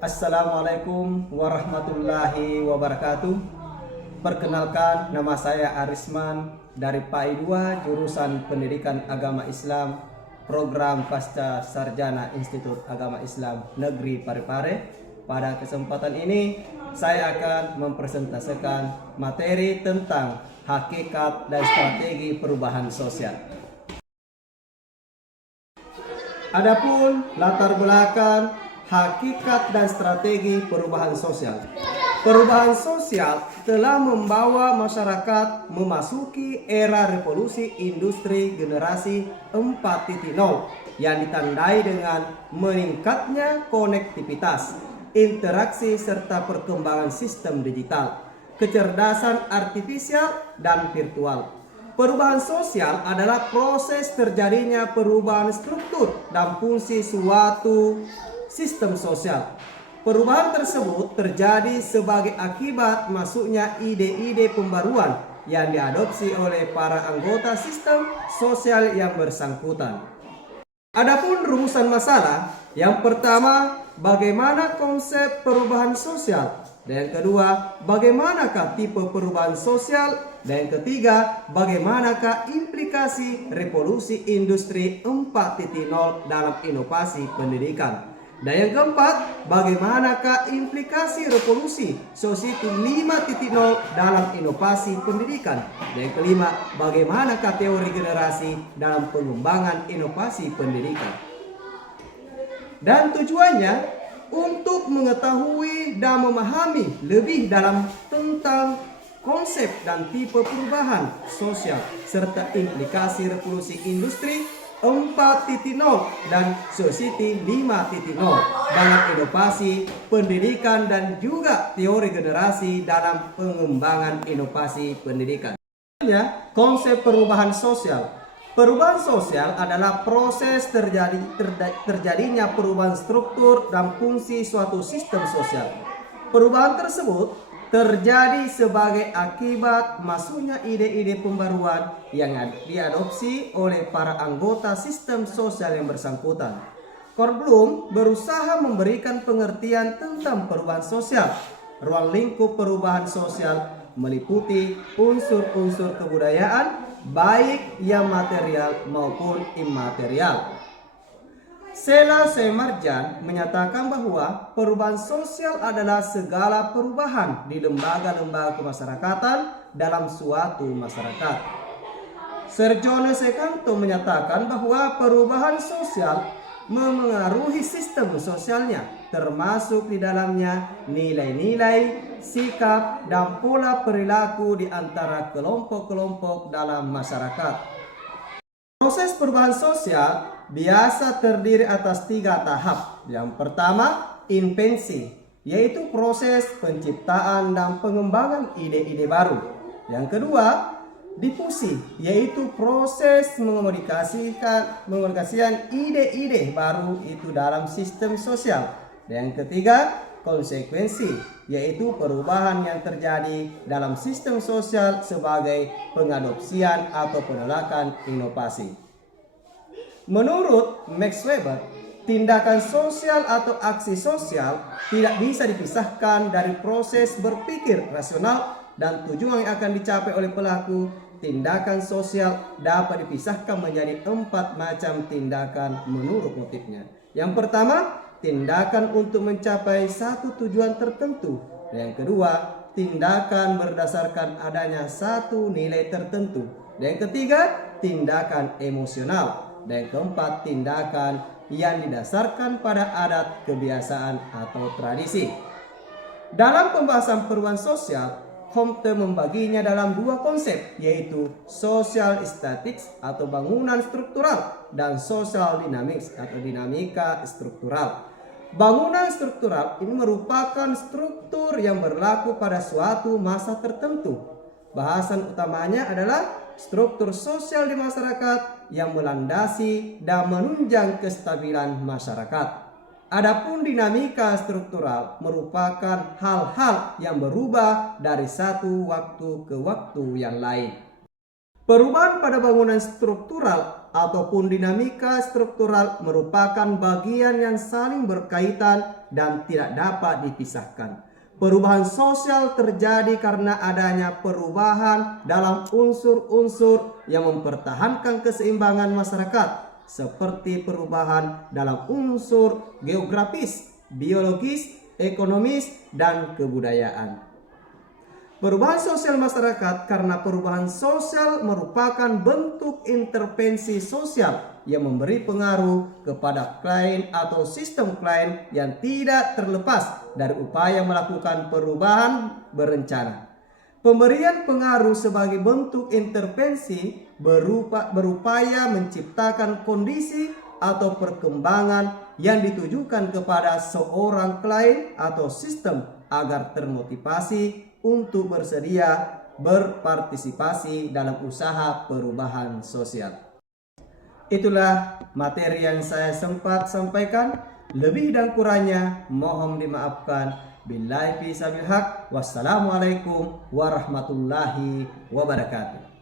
Assalamualaikum warahmatullahi wabarakatuh. Perkenalkan, nama saya Arisman dari PAI 2 jurusan Pendidikan Agama Islam, program Pasca Sarjana Institut Agama Islam Negeri Parepare. Pada kesempatan ini saya akan mempresentasikan materi tentang hakikat dan strategi perubahan sosial. Adapun latar belakang hakikat dan strategi perubahan sosial. Perubahan sosial telah membawa masyarakat memasuki era revolusi industri generasi 4.0 yang ditandai dengan meningkatnya konektivitas, interaksi serta perkembangan sistem digital, kecerdasan artifisial dan virtual. Perubahan sosial adalah proses terjadinya perubahan struktur dan fungsi suatu sistem sosial. Perubahan tersebut terjadi sebagai akibat masuknya ide-ide pembaruan yang diadopsi oleh para anggota sistem sosial yang bersangkutan. Adapun rumusan masalah, yang pertama, bagaimana konsep perubahan sosial? Dan yang kedua, bagaimanakah tipe perubahan sosial? Dan yang ketiga, bagaimanakah implikasi revolusi industri 4.0 dalam inovasi pendidikan? Dan yang keempat, bagaimanakah implikasi revolusi Society 5.0 dalam inovasi pendidikan? Dan yang kelima, bagaimanakah teori generasi dalam pengembangan inovasi pendidikan? Dan tujuannya untuk mengetahui dan memahami lebih dalam tentang konsep dan tipe perubahan sosial serta implikasi revolusi industri 4.0 dan Society 5.0 dalam inovasi pendidikan dan juga teori generasi dalam pengembangan inovasi pendidikan. Konsep perubahan sosial. Perubahan sosial adalah proses terjadinya perubahan struktur dan fungsi suatu sistem sosial. Perubahan tersebut terjadi sebagai akibat masuknya ide-ide pembaruan yang diadopsi oleh para anggota sistem sosial yang bersangkutan. Carl Bloom berusaha memberikan pengertian tentang perubahan sosial. Ruang lingkup perubahan sosial meliputi unsur-unsur kebudayaan, baik yang material maupun imaterial. Sheila Semarjan menyatakan bahwa perubahan sosial adalah segala perubahan di lembaga-lembaga kemasyarakatan dalam suatu masyarakat. Sir John Sekanto menyatakan bahwa perubahan sosial memengaruhi sistem sosialnya, termasuk di dalamnya nilai-nilai, sikap, dan pola perilaku di antara kelompok-kelompok dalam masyarakat. Proses perubahan sosial biasa terdiri atas 3 tahap. Yang pertama, invensi, yaitu proses penciptaan dan pengembangan ide-ide baru. Yang kedua, difusi, yaitu proses mengomunikasikan ide-ide baru itu dalam sistem sosial. Dan yang ketiga, konsekuensi, yaitu perubahan yang terjadi dalam sistem sosial sebagai pengadopsian atau penolakan inovasi. Menurut Max Weber, tindakan sosial atau aksi sosial tidak bisa dipisahkan dari proses berpikir rasional dan tujuan yang akan dicapai oleh pelaku. Tindakan sosial dapat dipisahkan menjadi 4 macam tindakan menurut motifnya. Yang pertama, tindakan untuk mencapai satu tujuan tertentu. Yang kedua, tindakan berdasarkan adanya satu nilai tertentu. Dan yang ketiga, tindakan emosional. Dan yang keempat, tindakan yang didasarkan pada adat, kebiasaan, atau tradisi. Dalam pembahasan perubahan sosial, Comte membaginya dalam 2 konsep, yaitu social statics atau bangunan struktural dan social dynamics atau dinamika struktural. Bangunan struktural ini merupakan struktur yang berlaku pada suatu masa tertentu. Bahasan utamanya adalah struktur sosial di masyarakat yang melandasi dan menunjang kestabilan masyarakat. Adapun dinamika struktural merupakan hal-hal yang berubah dari satu waktu ke waktu yang lain. Perubahan pada bangunan struktural ataupun dinamika struktural merupakan bagian yang saling berkaitan dan tidak dapat dipisahkan. Perubahan sosial terjadi karena adanya perubahan dalam unsur-unsur yang mempertahankan keseimbangan masyarakat, seperti perubahan dalam unsur geografis, biologis, ekonomis, dan kebudayaan. Perubahan sosial masyarakat karena perubahan sosial merupakan bentuk intervensi sosial yang memberi pengaruh kepada klien atau sistem klien yang tidak terlepas dari upaya melakukan perubahan berencana. Pemberian pengaruh sebagai bentuk intervensi berupaya menciptakan kondisi atau perkembangan yang ditujukan kepada seorang klien atau sistem agar termotivasi untuk bersedia berpartisipasi dalam usaha perubahan sosial. Itulah materi yang saya sempat sampaikan. Lebih dan kurangnya mohon dimaafkan. Billahi fi sabil haq. Wassalamualaikum warahmatullahi wabarakatuh.